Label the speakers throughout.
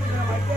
Speaker 1: Yeah.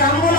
Speaker 1: Thambu